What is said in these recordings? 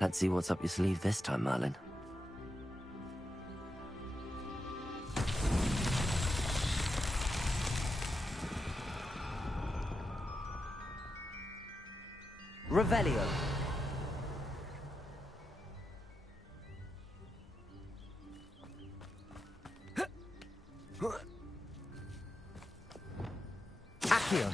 Let's see what's up your sleeve this time, Merlin. Revelio. Accio.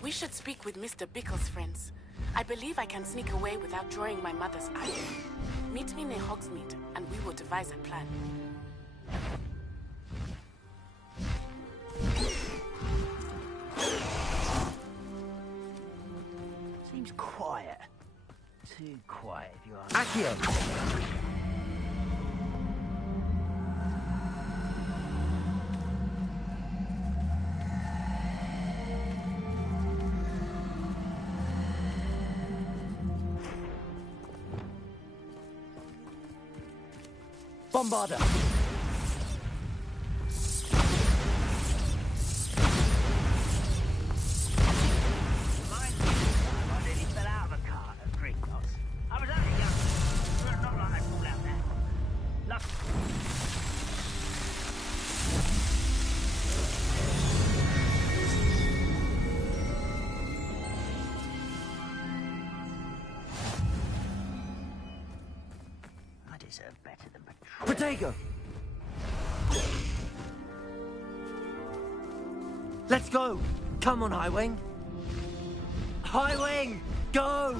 We should speak with Mr. Bickle's friends. I believe I can sneak away without drawing my mother's eye. Meet me near Hogsmeade, and we will devise a plan. Seems quiet. Too quiet, if you ask. Accio. Bombarda. Better than Protego! Let's go! Come on, Highwing! Highwing! Go!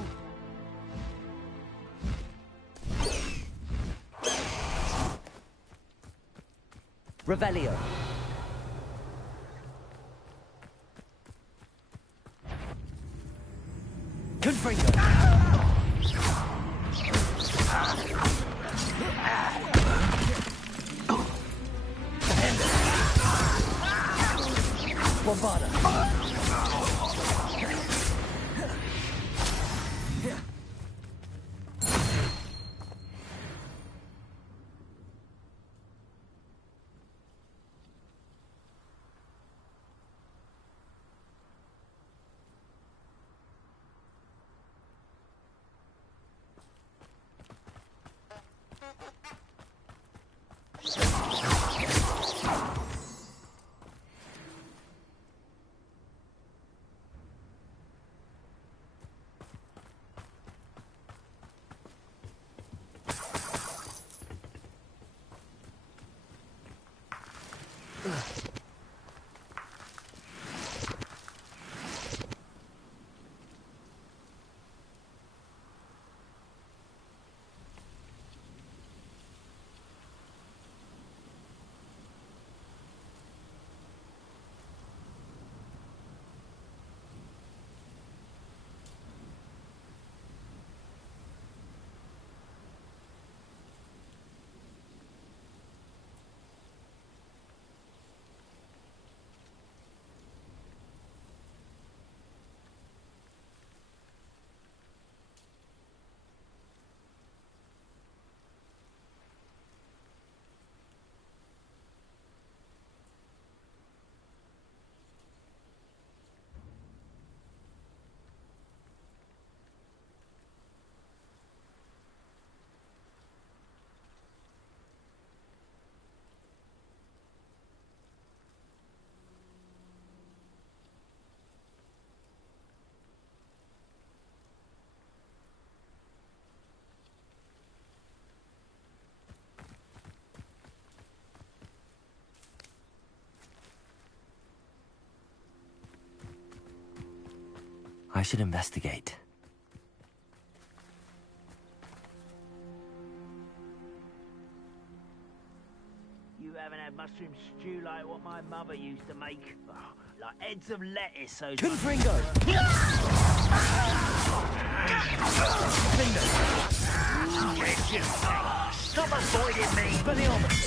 Revelio. Confringo! Bombarda. I should investigate. You haven't had mushroom stew like what my mother used to make? Oh, like heads of lettuce, so... Confringo! Stop avoiding me! Expelliarmus!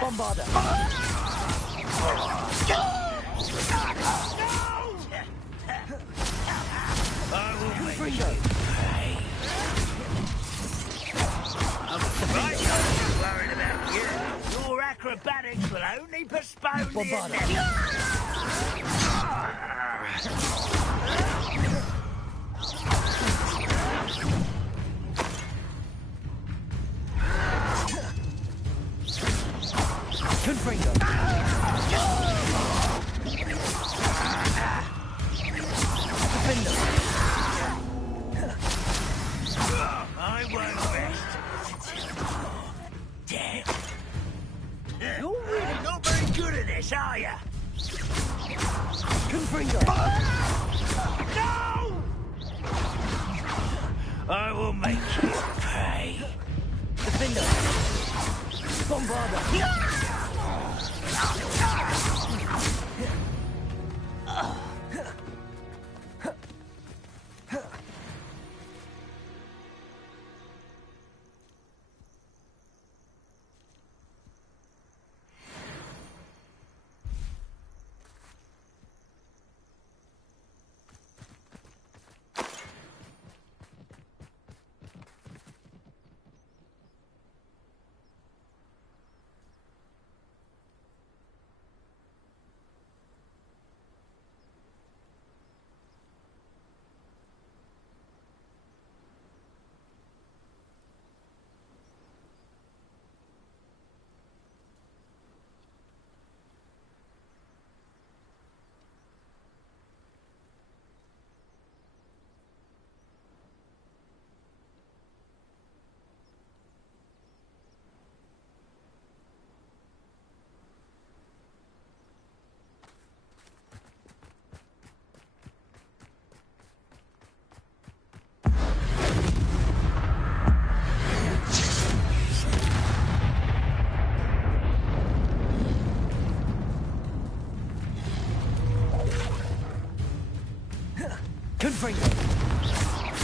Bombarda! Confringo! Right, I'm not worried about you. Your acrobatics will only postpone the Bombarda! Confringo! Defender! I won't rest. Damn. You're really not very good at this, are you? Confringo! No! I will make you pay. Defender! Bombarda! Confringo!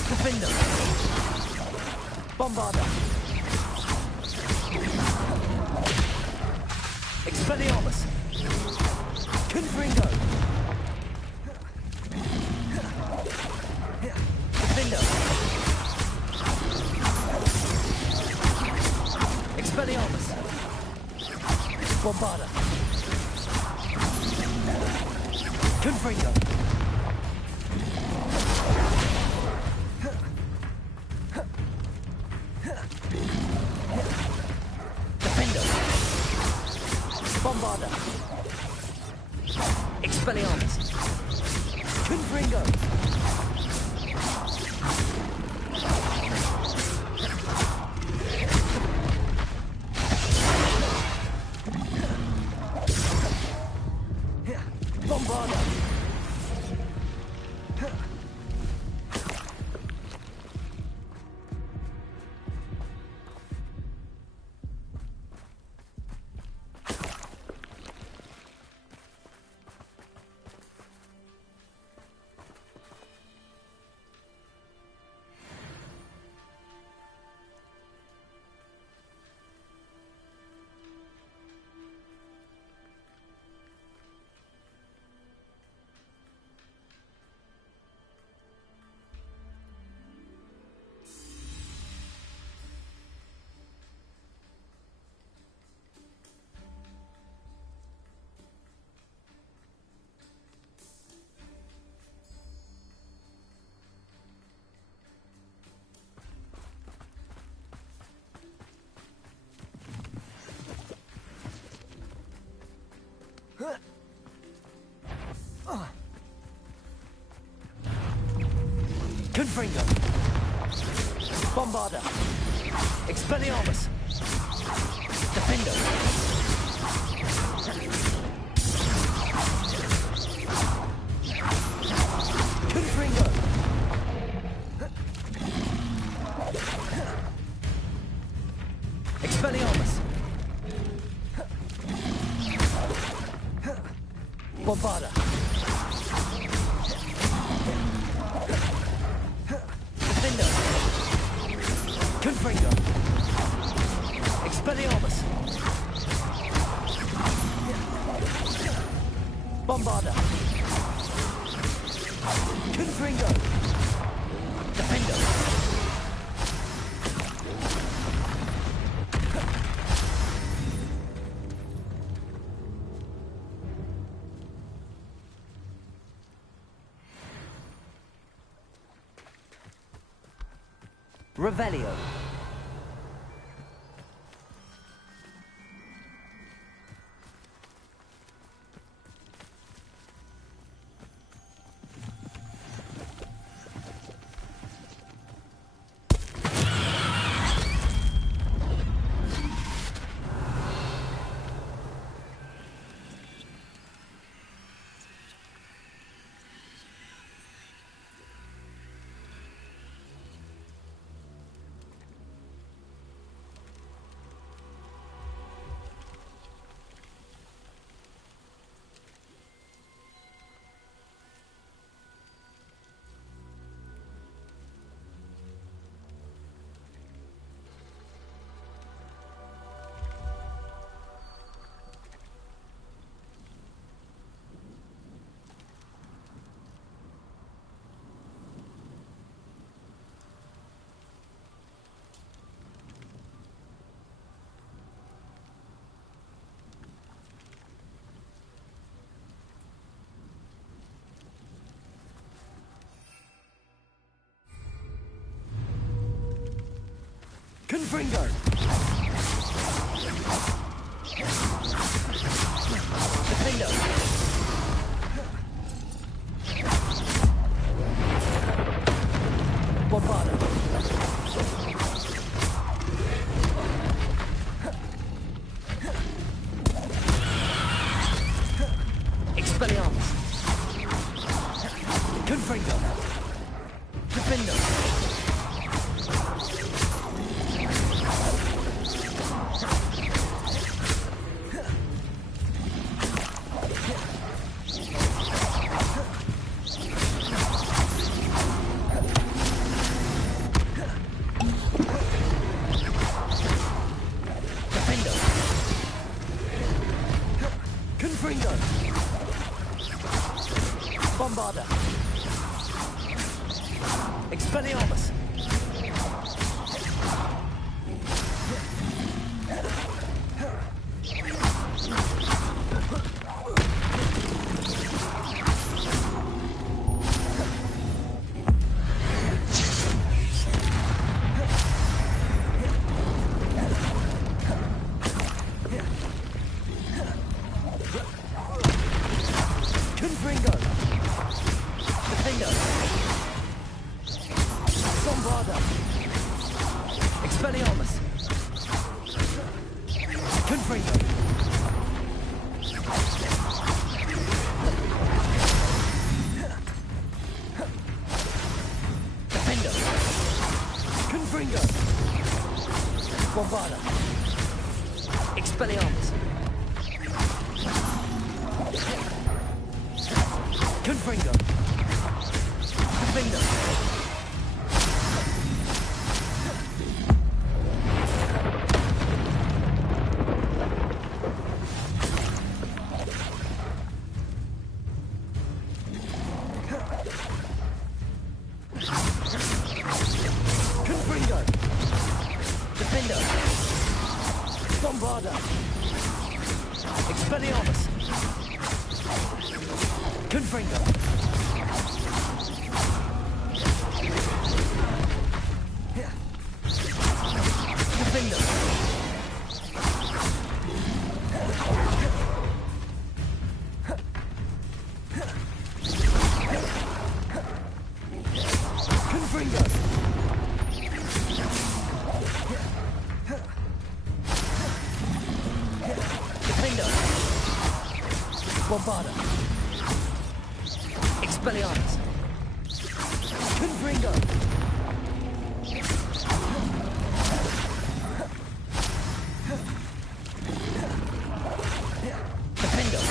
Defender! Bombarda! Expelliarmus! Confringo! Defender! Expelliarmus! Bombarda! Confringo! Bombarda! Expelliarmus! Confringo! Bombarda! Confringo! Bombarda! Expelliarmus! Defender! Confringo! Expelliarmus! Bombarda! Bombarder. Confringo. Defender. Revelio. Confringo. Defender. Bombarder. Expelliarmus. Confringo. Defender. Confringo. Bombarder. Expelliarmus. Confringo. Defender. Bombarder. Expelliarmus. Confringo. Defender. Confringo. Bombarder. Expelliarmus. Confringo. Defender. Confringo. Defender. Bombarder. Expelliarmus. Confringo. Defender. Confringo. Defender. Bombarder. Expelliarmus. Confringo. Defender.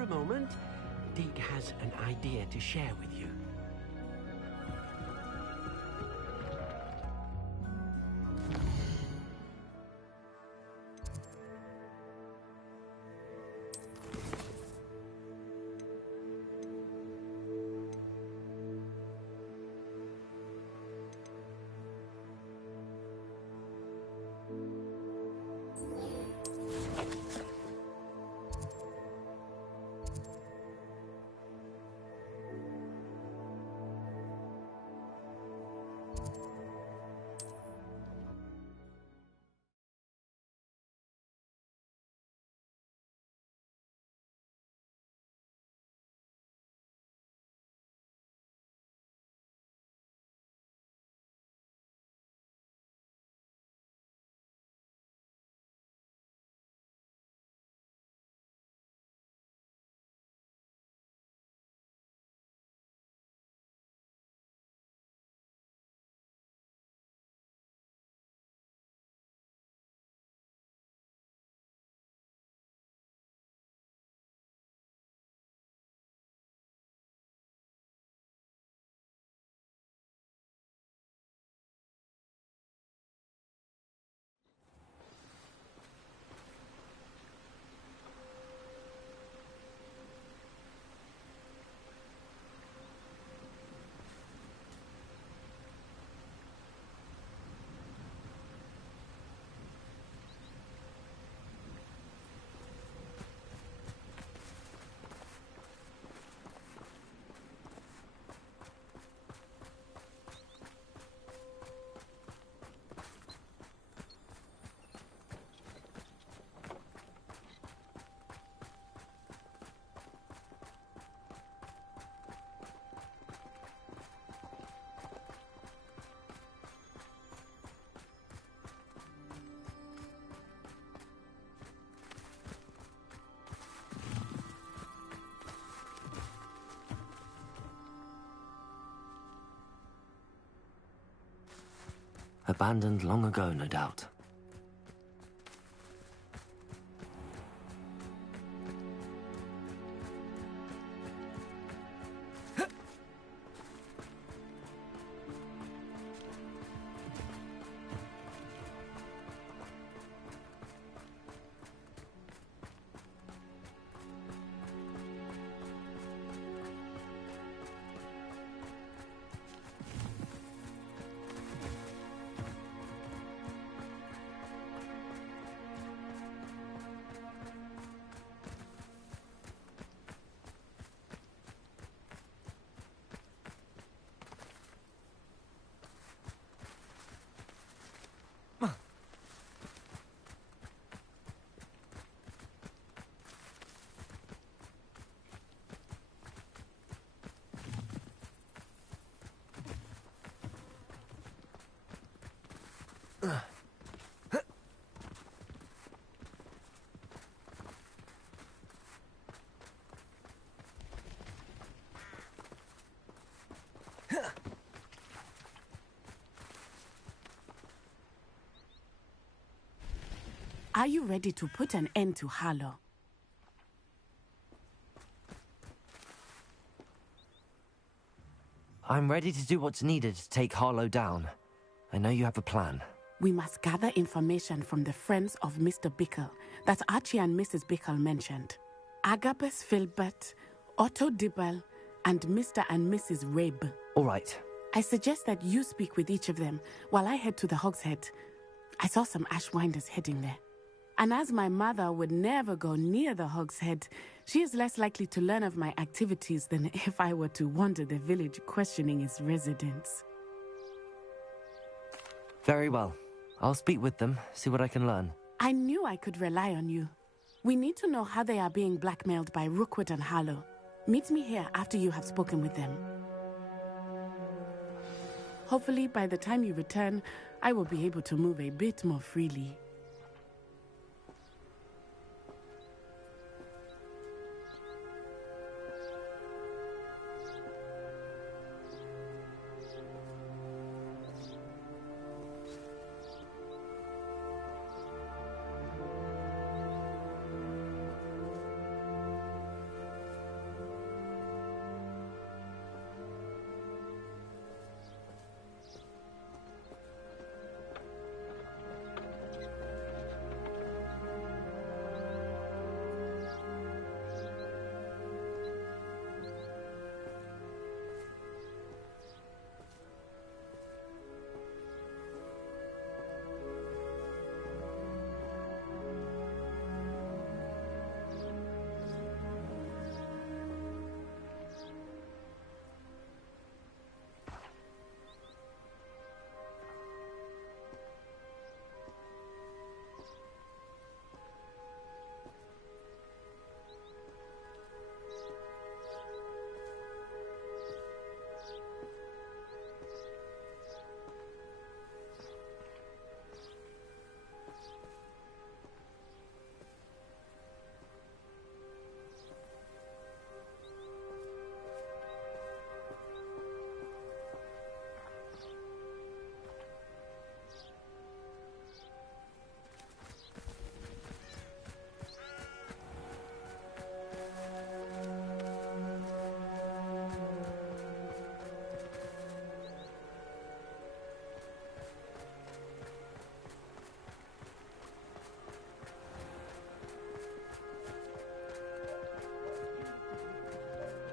Spare a moment. Dig has an idea to share with you. Abandoned long ago, no doubt. Are you ready to put an end to Harlow? I'm ready to do what's needed to take Harlow down. I know you have a plan. We must gather information from the friends of Mr. Bickle that Archie and Mrs. Bickle mentioned. Agabus Filbert, Otto Dibble, and Mr. and Mrs. Rabe. All right. I suggest that you speak with each of them while I head to the Hog's Head. I saw some Ashwinders heading there. And as my mother would never go near the Hog's Head, she is less likely to learn of my activities than if I were to wander the village questioning its residents. Very well. I'll speak with them, see what I can learn. I knew I could rely on you. We need to know how they are being blackmailed by Rookwood and Harlow. Meet me here after you have spoken with them. Hopefully, by the time you return, I will be able to move a bit more freely.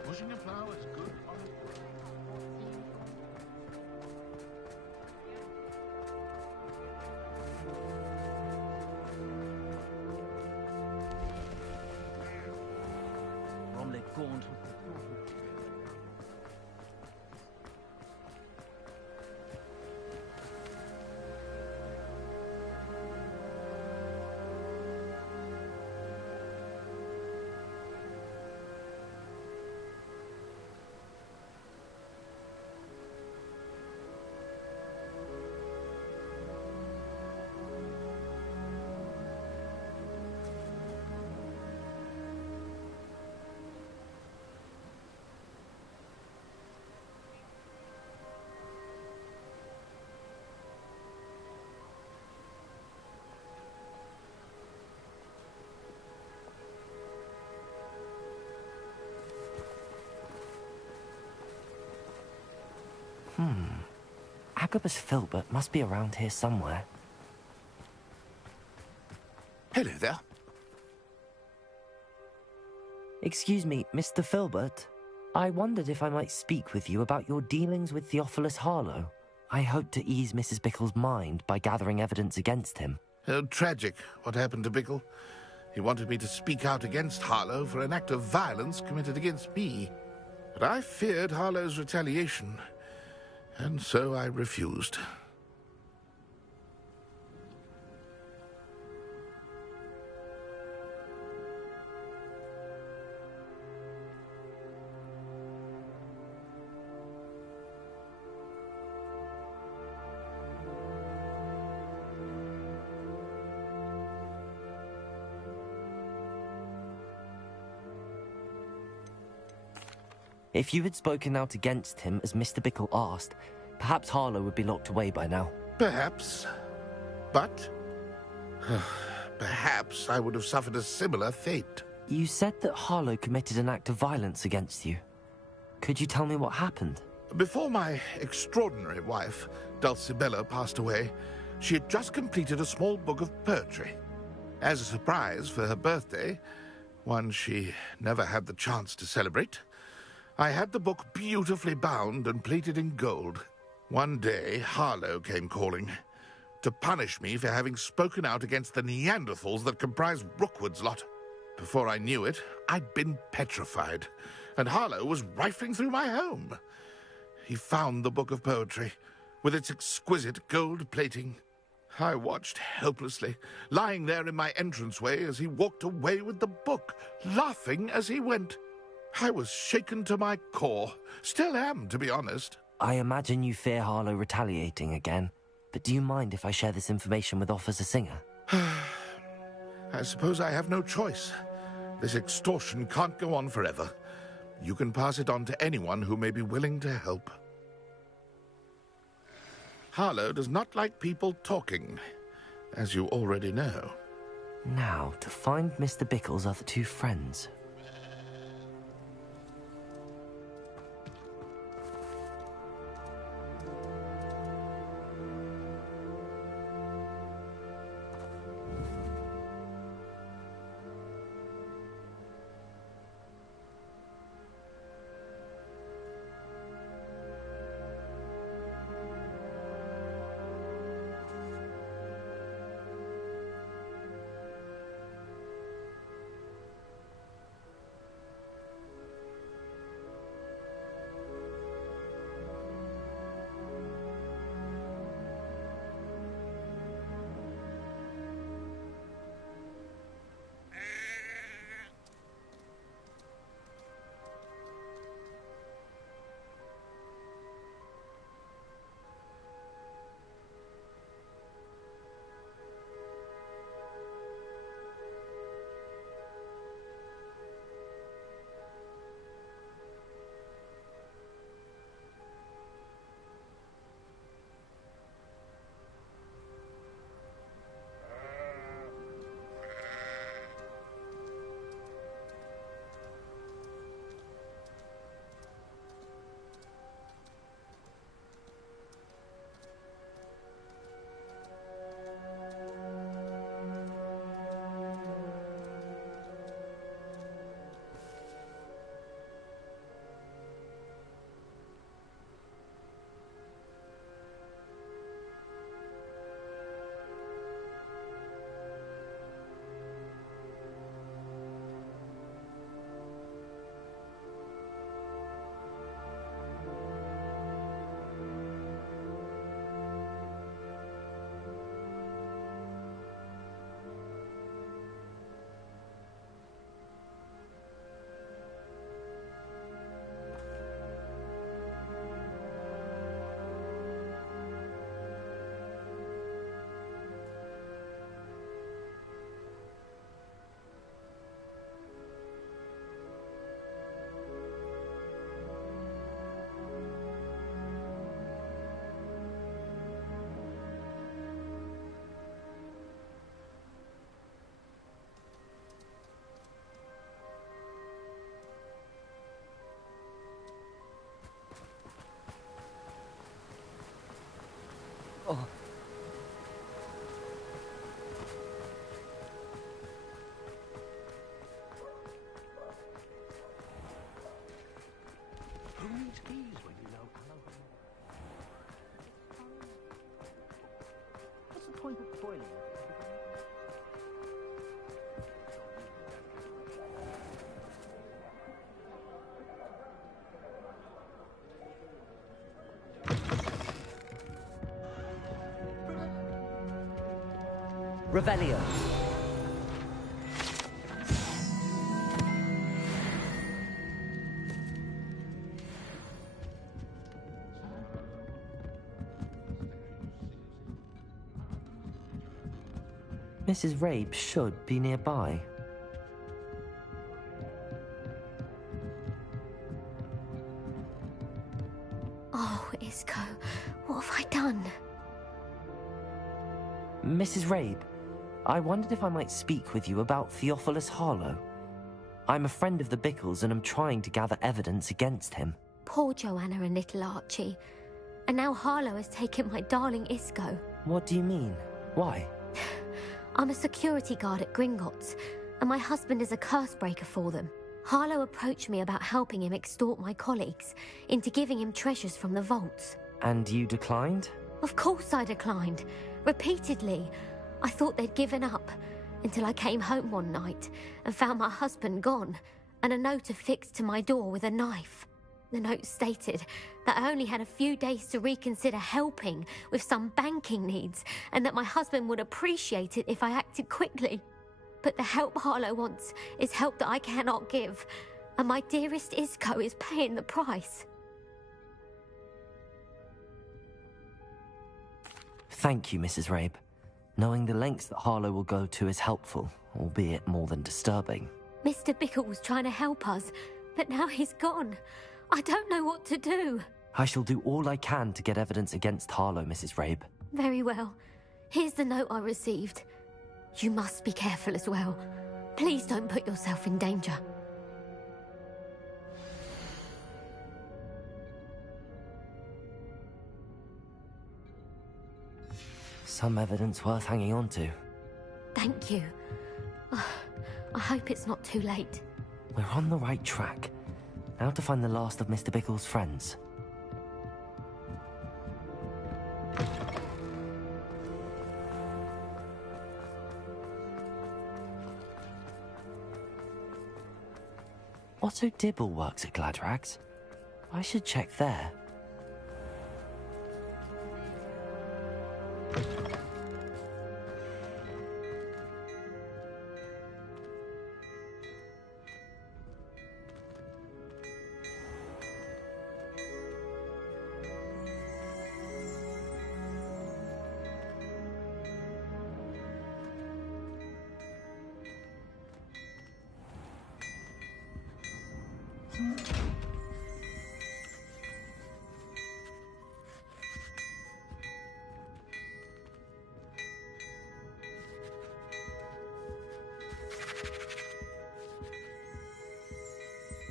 Pushing a plow is good on its way. From the gaunt. Agabus Filbert must be around here somewhere. Hello there. Excuse me, Mr. Filbert. I wondered if I might speak with you about your dealings with Theophilus Harlow. I hope to ease Mrs. Bickle's mind by gathering evidence against him. Oh, tragic what happened to Bickle. He wanted me to speak out against Harlow for an act of violence committed against me. But I feared Harlow's retaliation, and so I refused. If you had spoken out against him as Mr. Bickle asked, perhaps Harlow would be locked away by now. Perhaps. But perhaps I would have suffered a similar fate. You said that Harlow committed an act of violence against you. Could you tell me what happened? Before my extraordinary wife, Dulcibella, passed away, she had just completed a small book of poetry. As a surprise for her birthday, one she never had the chance to celebrate, I had the book beautifully bound and plated in gold. One day, Harlow came calling to punish me for having spoken out against the Neanderthals that comprise Rookwood's lot. Before I knew it, I'd been petrified, and Harlow was rifling through my home. He found the book of poetry, with its exquisite gold plating. I watched helplessly, lying there in my entranceway as he walked away with the book, laughing as he went. I was shaken to my core. Still am, to be honest. I imagine you fear Harlow retaliating again, but do you mind if I share this information with Officer Singer? I suppose I have no choice. This extortion can't go on forever. You can pass it on to anyone who may be willing to help. Harlow does not like people talking, as you already know. Now, to find Mr. Bickle's other two friends. point of spoiling it? Revelio. Mrs. Rabe should be nearby. Oh, Isco, what have I done? Mrs. Rabe, I wondered if I might speak with you about Theophilus Harlow. I'm a friend of the Bickles and am trying to gather evidence against him. Poor Joanna and little Archie. And now Harlow has taken my darling Isco. What do you mean? Why? I'm a security guard at Gringotts, and my husband is a curse breaker for them. Harlow approached me about helping him extort my colleagues into giving him treasures from the vaults. And you declined? Of course I declined. Repeatedly. I thought they'd given up, until I came home one night and found my husband gone, and a note affixed to my door with a knife. The note stated that I only had a few days to reconsider helping with some banking needs, and that my husband would appreciate it if I acted quickly. But the help Harlow wants is help that I cannot give, and my dearest Isco is paying the price. Thank you, Mrs. Rabe. Knowing the lengths that Harlow will go to is helpful, albeit more than disturbing. Mr. Bickle was trying to help us, but now he's gone. I don't know what to do. I shall do all I can to get evidence against Harlow, Mrs. Rabe. Very well. Here's the note I received. You must be careful as well. Please don't put yourself in danger. Some evidence worth hanging on to. Thank you. I hope it's not too late. We're on the right track. Now to find the last of Mr. Bickle's friends. Otto Dibble works at Gladrags. I should check there.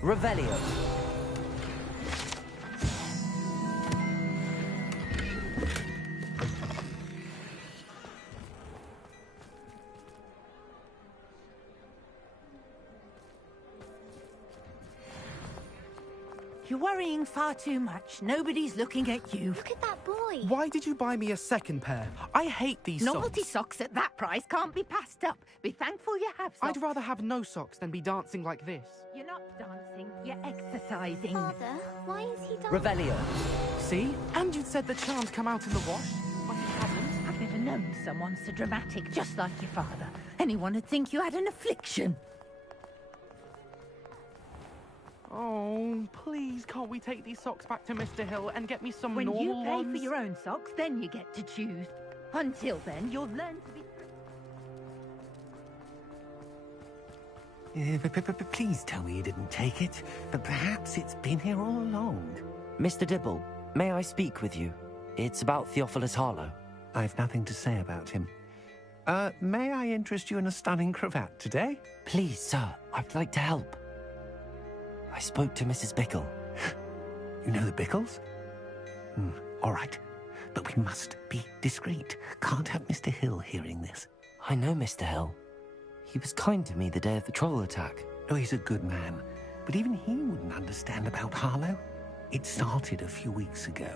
Revelio. You're worrying far too much. Nobody's looking at you. Look at that boy. Why did you buy me a second pair? I hate these Novelty socks. socks at that price can't be passed up. Be thankful you have socks. I'd rather have no socks than be dancing like this. You're not dancing, you're exercising. Father, why is he dancing? Revelio. See? And you said the charms come out in the wash, but it hasn't. I've never known someone so dramatic, just like your father. Anyone would think you had an affliction. Oh, please, can't we take these socks back to Mr. Hill and get me some When normal you pay ones? for your own socks, then you get to choose. Until then, you'll learn to be... Please tell me you didn't take it, but perhaps it's been here all along. Mr. Dibble, may I speak with you? It's about Theophilus Harlow. I've nothing to say about him. May I interest you in a stunning cravat today? Please, sir, I'd like to help. I spoke to Mrs. Bickle. You know the Bickles? All right, but we must be discreet. Can't have Mr. Hill hearing this. I know Mr. Hill. He was kind to me the day of the troll attack. Oh, he's a good man, but even he wouldn't understand about Harlow. It started a few weeks ago.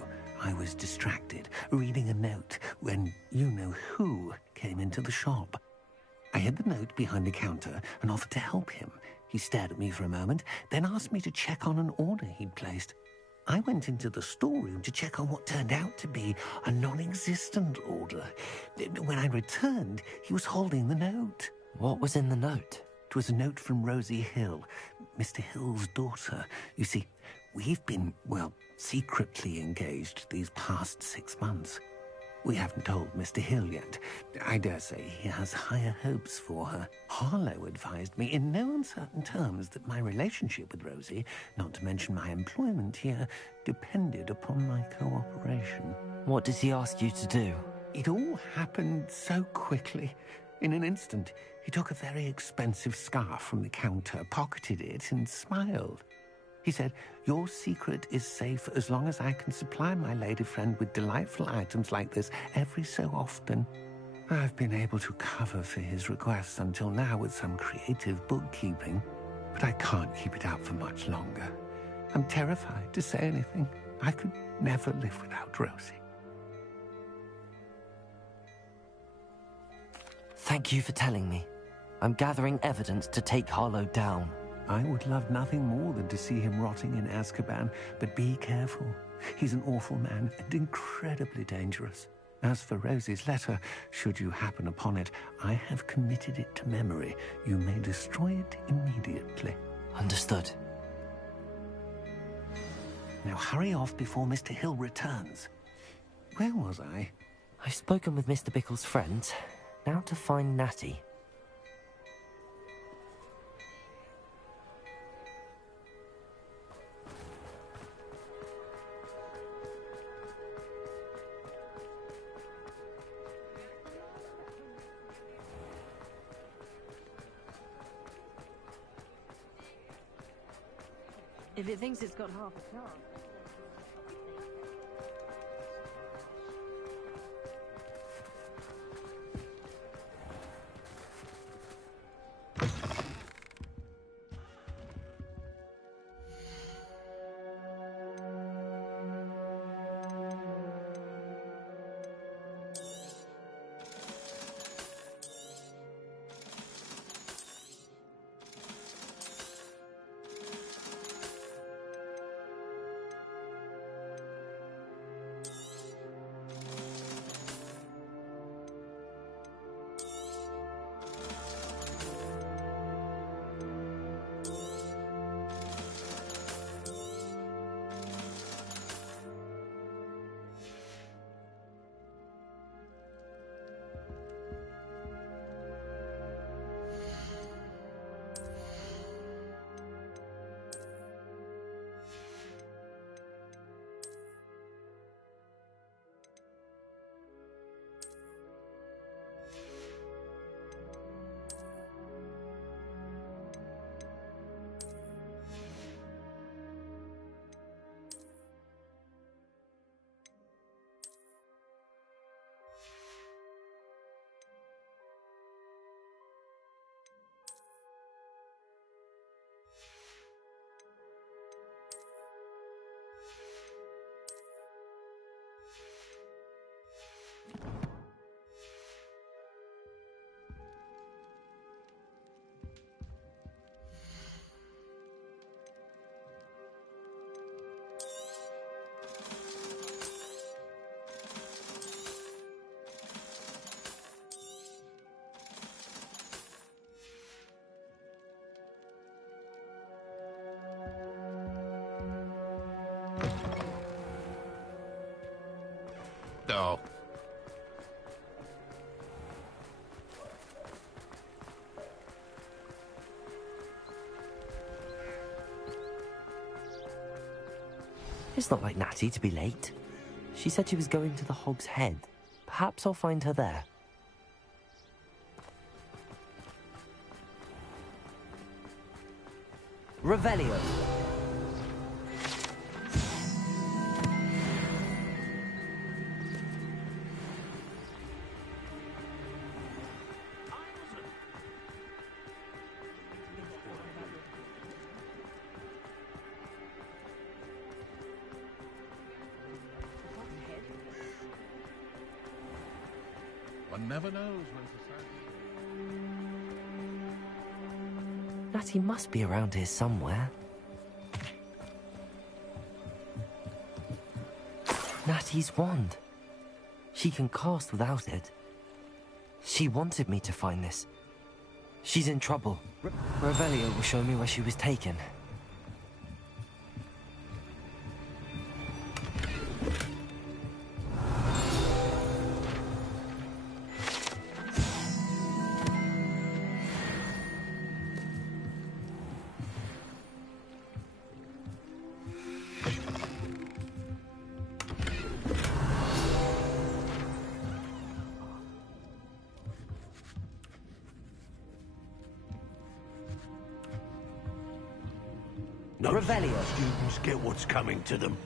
I was distracted, reading a note, when you-know-who came into the shop. I hid the note behind the counter and offered to help him. He stared at me for a moment, then asked me to check on an order he'd placed. I went into the storeroom to check on what turned out to be a non-existent order. When I returned, he was holding the note. What was in the note? It was a note from Rosie Hill, Mr. Hill's daughter. You see, we've been, well, secretly engaged these past 6 months. We haven't told Mr. Hill yet. I dare say he has higher hopes for her. Harlow advised me in no uncertain terms that my relationship with Rosie, not to mention my employment here, depended upon my cooperation. What did he ask you to do? It all happened so quickly. In an instant, he took a very expensive scarf from the counter, pocketed it, and smiled. He said, "Your secret is safe as long as I can supply my lady friend with delightful items like this every so often." I've been able to cover for his requests until now with some creative bookkeeping, but I can't keep it out for much longer. I'm terrified to say anything. I could never live without Rosie. Thank you for telling me. I'm gathering evidence to take Harlow down. I would love nothing more than to see him rotting in Azkaban, but be careful. He's an awful man and incredibly dangerous. As for Rosie's letter, should you happen upon it, I have committed it to memory. You may destroy it immediately. Understood. Now hurry off before Mr. Hill returns. Where was I? I've spoken with Mr. Bickle's friends. Now to find Natty. If it thinks it's got half a chance. No. It's not like Natty to be late. She said she was going to the Hog's Head. Perhaps I'll find her there. Revelio. One never knows when society... Natty must be around here somewhere. Natty's wand. She can cast without it. She wanted me to find this. She's in trouble. Revelio will show me where she was taken. No Revelio. students get what's coming to them.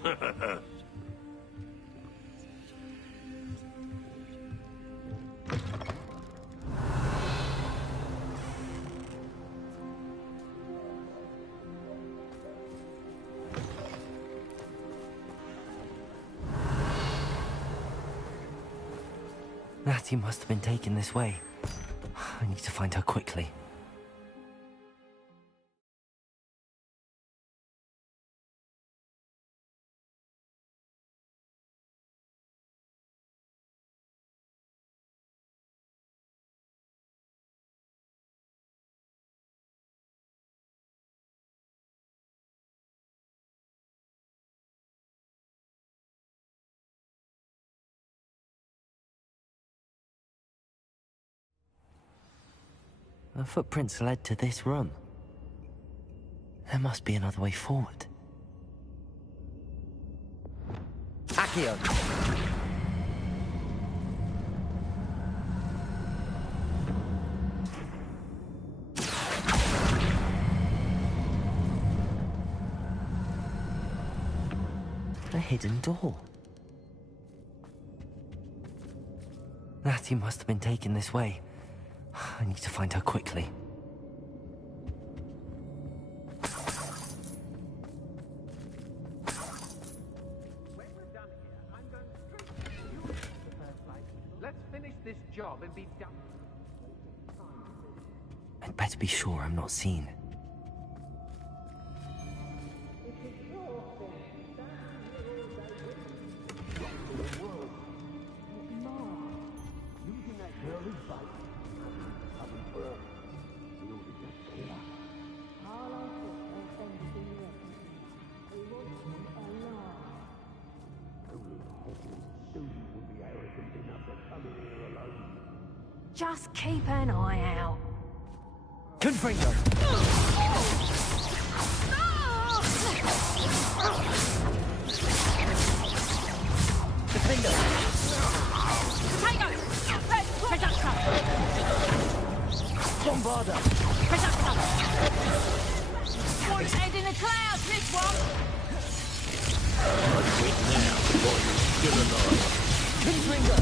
Natty must have been taken this way. I need to find her quickly. The footprints led to this room. There must be another way forward. Accio! A hidden door. Natty must have been taken this way. I need to find her quickly. When we're done here, I'm going straight to you in the first place. Let's finish this job and be done. I'd better be sure I'm not seen. Just keep an eye out. Confringo! Defender! Potato! Production! Bombarda! Production! One's head in the clouds, this one! Wait now, boy, you're still alive. Confringo!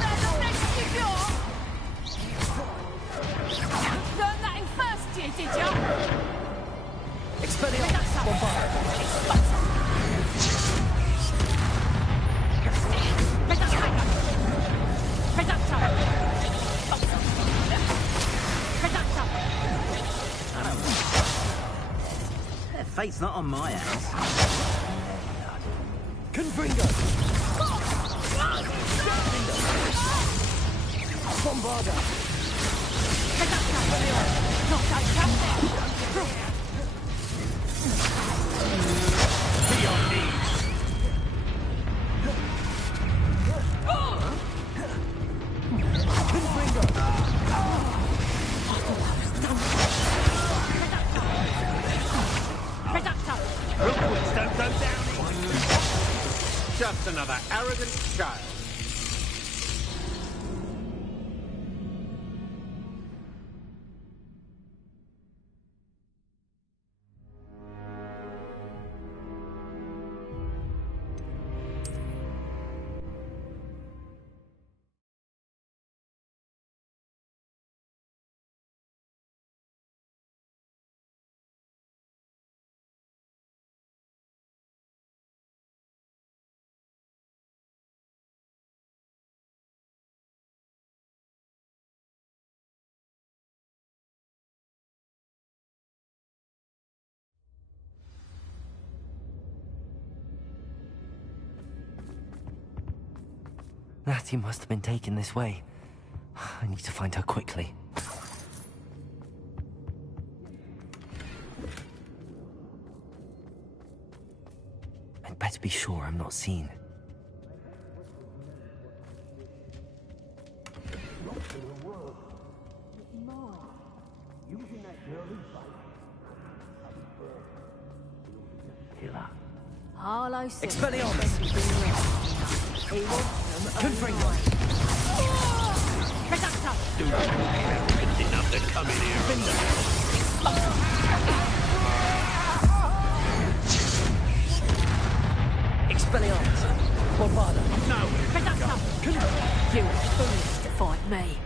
There's a next figure! Learned that in first year, did ya? Expelliarmus! Bombarda! Their fate's not on my house. Confringo! Bombarda! Be on knees. Hogwarts don't go down easy. Just another arrogant child. Natty must have been taken this way. I need to find her quickly. I'd better be sure I'm not seen. Harlow said Expelliarmus! he wants them Confringo! Reducto! Enough to come in here. Expelliarmus! Bombada! No! Reducto! You were foolish to fight me.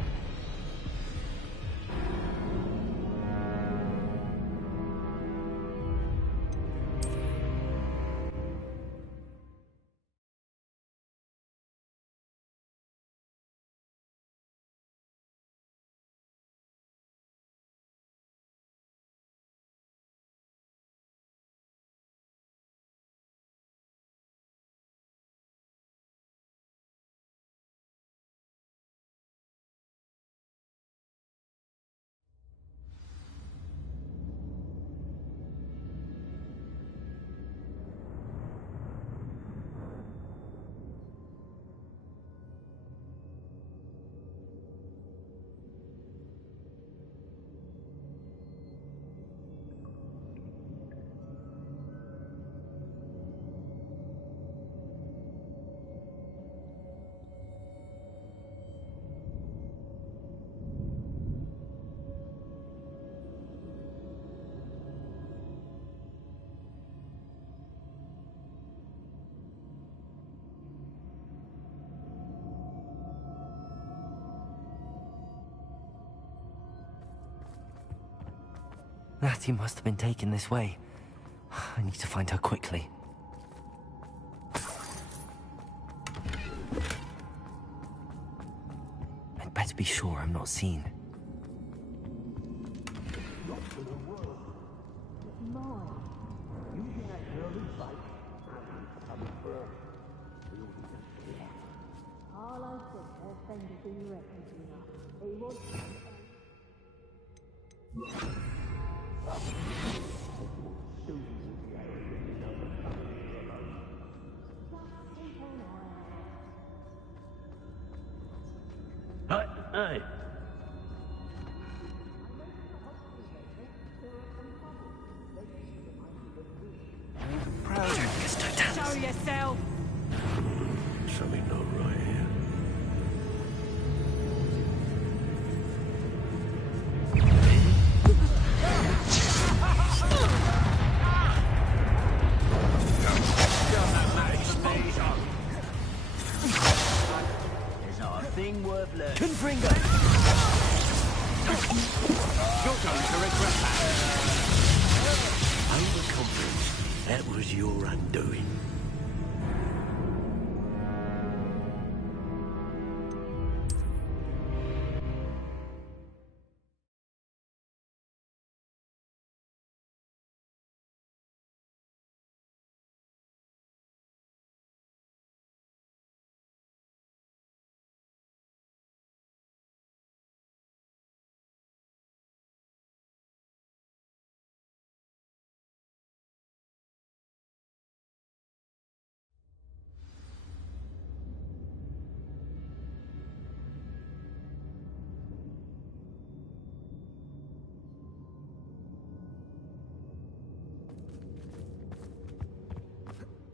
Natty must have been taken this way. I need to find her quickly. I'd better be sure I'm not seen. Hey. Show yourself! Something not right here. There's not a thing worth learning. Confringo! You're going to regret that. Overconfidence. That was your undoing.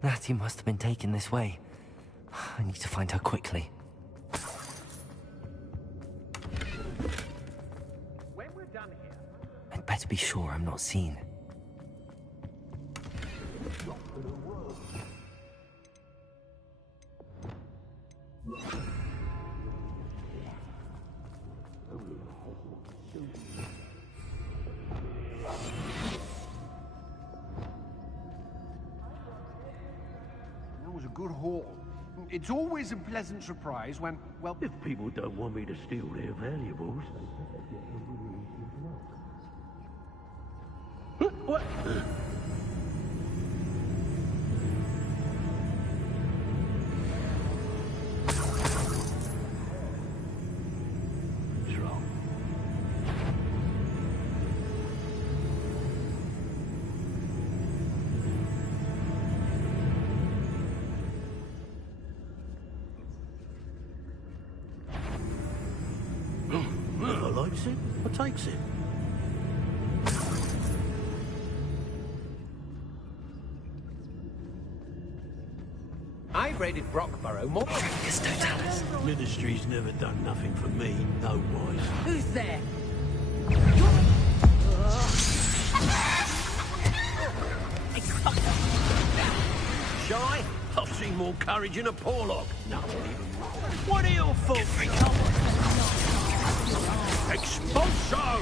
Natty must have been taken this way. I need to find her quickly. When we're done here, I'd better be sure I'm not seen. that was a good haul. It's always a pleasant surprise when, well... If people don't want me to steal their valuables... What? Takes it, or takes it. I've raided Brockborough more. Just don't tell us. Ministry's never done nothing for me, no wise. Who's there? Shy? I've seen more courage in a Porlock. Nothing even. What are your faults? Expulso!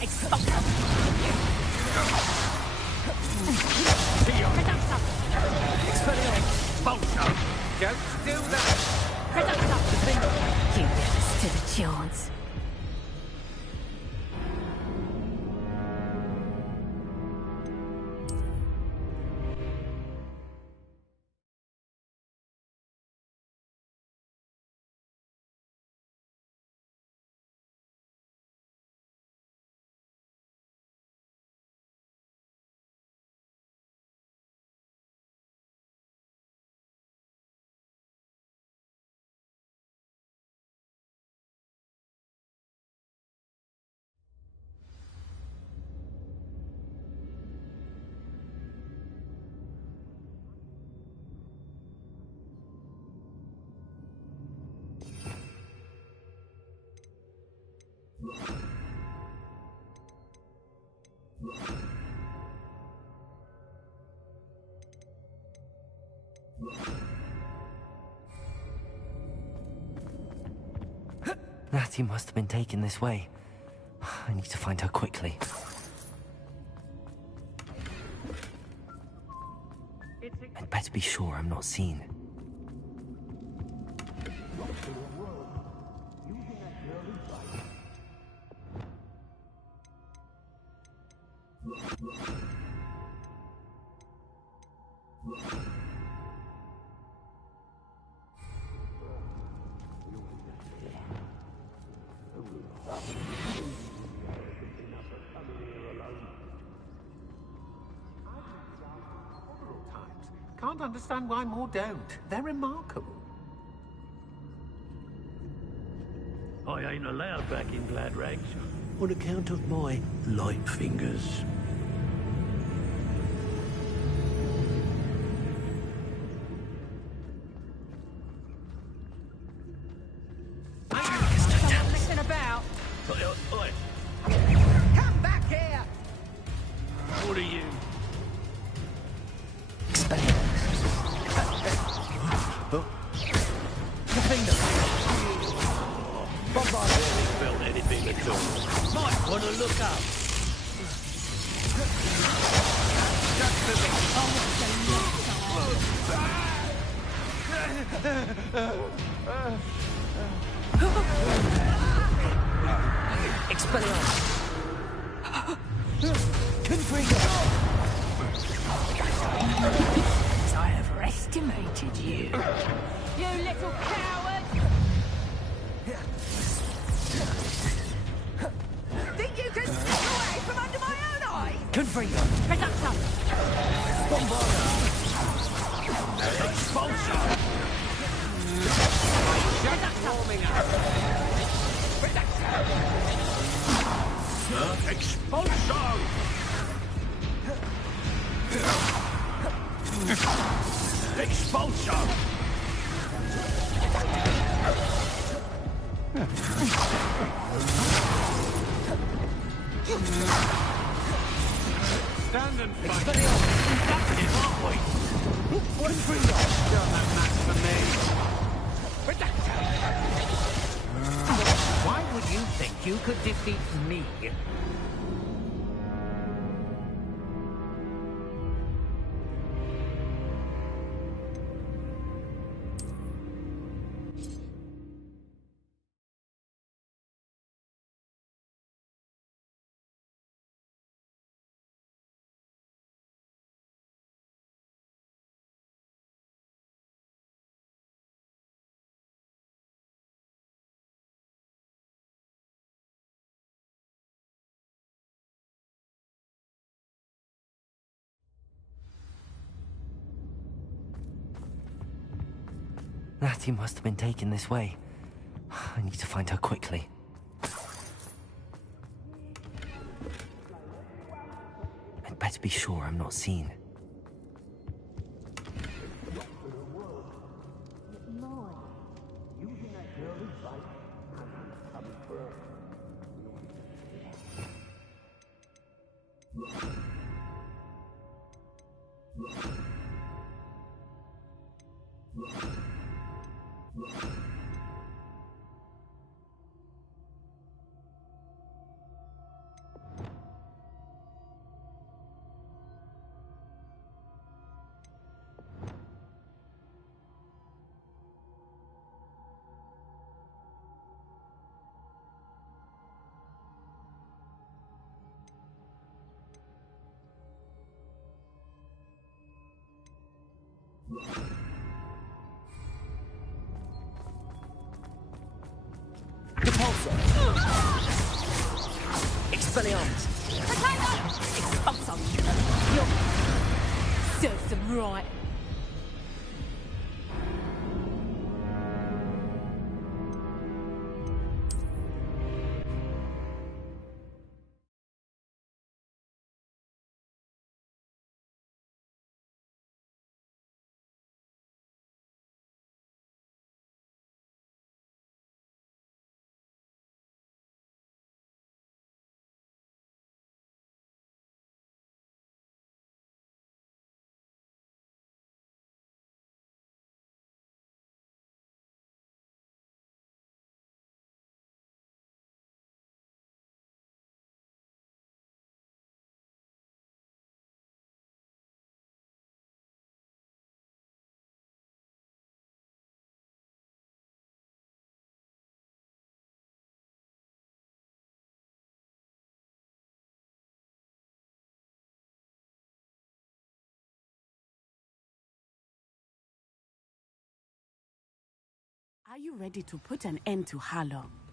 Expulso! Don't do that! You never stood a chance. Natty must have been taken this way. I need to find her quickly. I'd better be sure I'm not seen. Can't understand why more don't. They're remarkable. I ain't allowed back in glad rags on account of my light fingers. Listen about. Oi. Come back here. What are you? Bombard barely felt anything at all. Might want to look up. Expelliarmus. I overestimated you. You little coward! Think you can sneak away from under my own eyes? Confringo! Reducto! Bombarda! Expulso! Reducto! Warming up. Expulso! Expulso! Stand and fight. Inductive, aren't we? What is free? Done that match for me. Why would you think you could defeat me? Natty must have been taken this way. I need to find her quickly. I'd better be sure I'm not seen. Expelliarmus! Expulsum! Serves them right. Are you ready to put an end to Harlow?